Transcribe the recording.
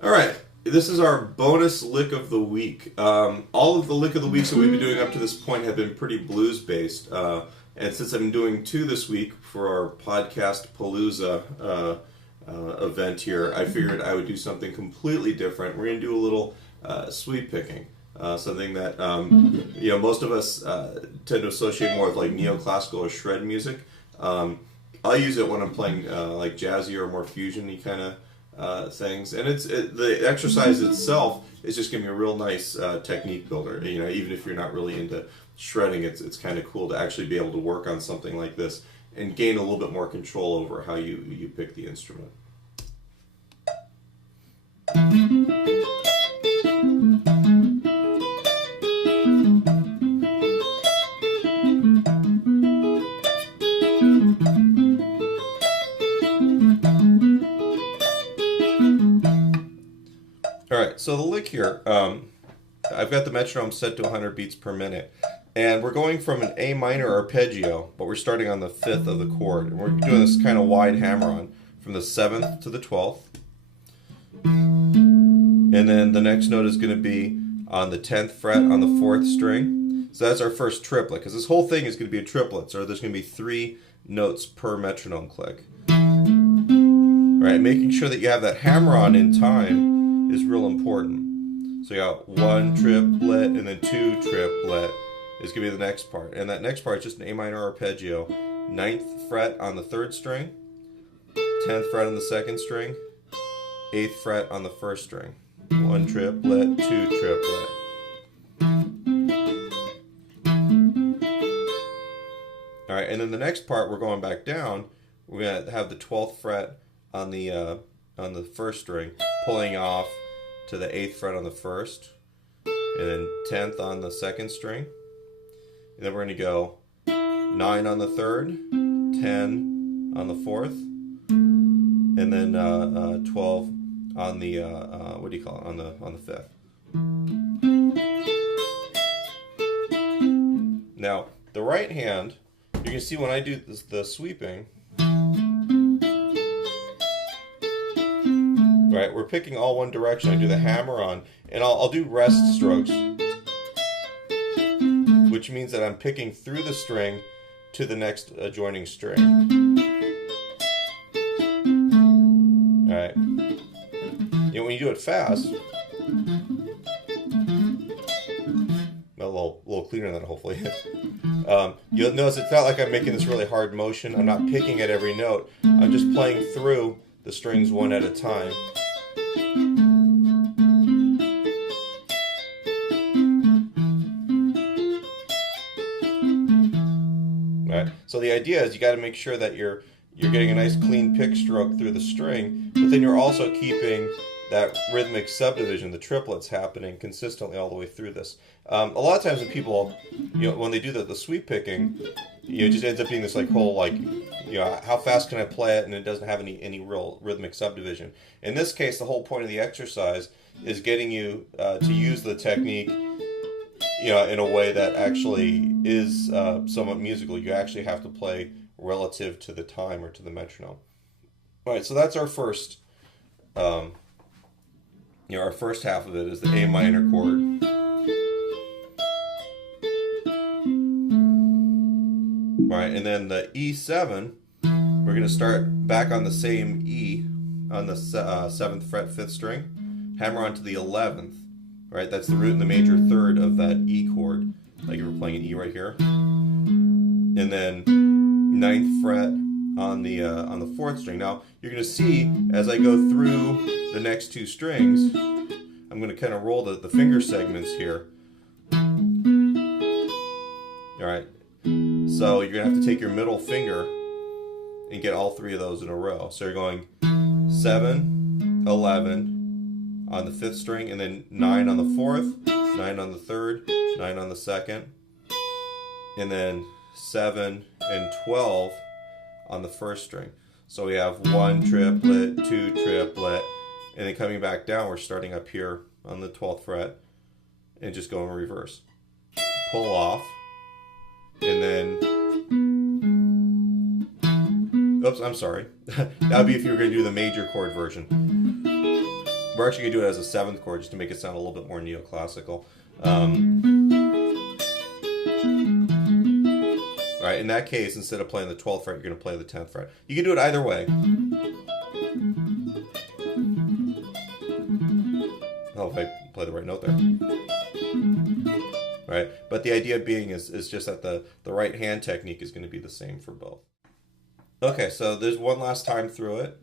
All right, this is our bonus lick of the week. All of the lick of the weeks that we've been doing up to this point have been pretty blues based. And since I'm doing two this week for our podcast Palooza event here, I figured I would do something completely different. We're going to do a little sweep picking. Something that most of us tend to associate more with like neoclassical or shred music. I'll use it when I'm playing like jazzy or more fusion-y kind of things, and the exercise itself is just gonna be a real nice technique builder. You know, even if you're not really into shredding, it's kind of cool to actually be able to work on something like this and gain a little bit more control over how you pick the instrument. Alright, so the lick here, I've got the metronome set to 100 beats per minute, and we're going from an A minor arpeggio, but we're starting on the 5th of the chord, and we're doing this kind of wide hammer-on from the 7th to the 12th, and then the next note is going to be on the 10th fret on the 4th string. So that's our first triplet, because this whole thing is going to be a triplet, so there's going to be 3 notes per metronome click. Alright, making sure that you have that hammer-on in time is real important. So you got 1 triplet and then 2 triplet is going to be the next part. And that next part is just an A minor arpeggio. 9th fret on the 3rd string, 10th fret on the 2nd string, 8th fret on the 1st string. 1 triplet, 2 triplet. Alright, and then the next part we're going back down. We're going to have the 12th fret on the 1st string, pulling off to the 8th fret on the 1st, and then 10th on the 2nd string, and then we're going to go 9 on the 3rd, 10 on the 4th, and then 12 on the what do you call it, on the 5th. Now the right hand, you can see when I do the sweeping. Right, we're picking all one direction. I do the hammer on, and I'll do rest strokes, which means that I'm picking through the string to the next adjoining string. Alright. You know, when you do it fast, a little cleaner than that, hopefully. You'll notice it's not like I'm making this really hard motion. I'm not picking at every note. I'm just playing through the strings one at a time. Right. So the idea is you got to make sure that you're getting a nice clean pick stroke through the string, but then you're also keeping that rhythmic subdivision, the triplets, happening consistently all the way through this. A lot of times when people, when they do the sweep picking, it just ends up being this like whole how fast can I play it, and it doesn't have any real rhythmic subdivision. In this case, the whole point of the exercise is getting you to use the technique, in a way that actually is somewhat musical. You actually have to play relative to the time or to the metronome. All right, so that's our first. Our first half of it is the A minor chord. Right, and then the E7, we're going to start back on the same E on the 7th fret, 5th string, hammer onto the 11th, right? That's the root and the major third of that E chord, like you were playing an E right here. And then 9th fret on the 4th string. Now, you're going to see as I go through the next 2 strings, I'm going to kind of roll the finger segments here. All right. So you're going to have to take your middle finger and get all 3 of those in a row. So you're going 7, 11 on the 5th string, and then 9 on the 4th, 9 on the 3rd, 9 on the 2nd, and then 7 and 12 on the 1st string. So we have 1 triplet, 2 triplet, and then coming back down, we're starting up here on the 12th fret and just going reverse. Pull off. And then, oops, I'm sorry. That would be if you were going to do the major chord version. we're actually going to do it as a 7th chord just to make it sound a little bit more neoclassical. Right, in that case, instead of playing the 12th fret, you're going to play the 10th fret. You can do it either way. Oh, if I play the right note there. Right, but the idea being is just that the right hand technique is going to be the same for both. Okay, so there's one last time through it.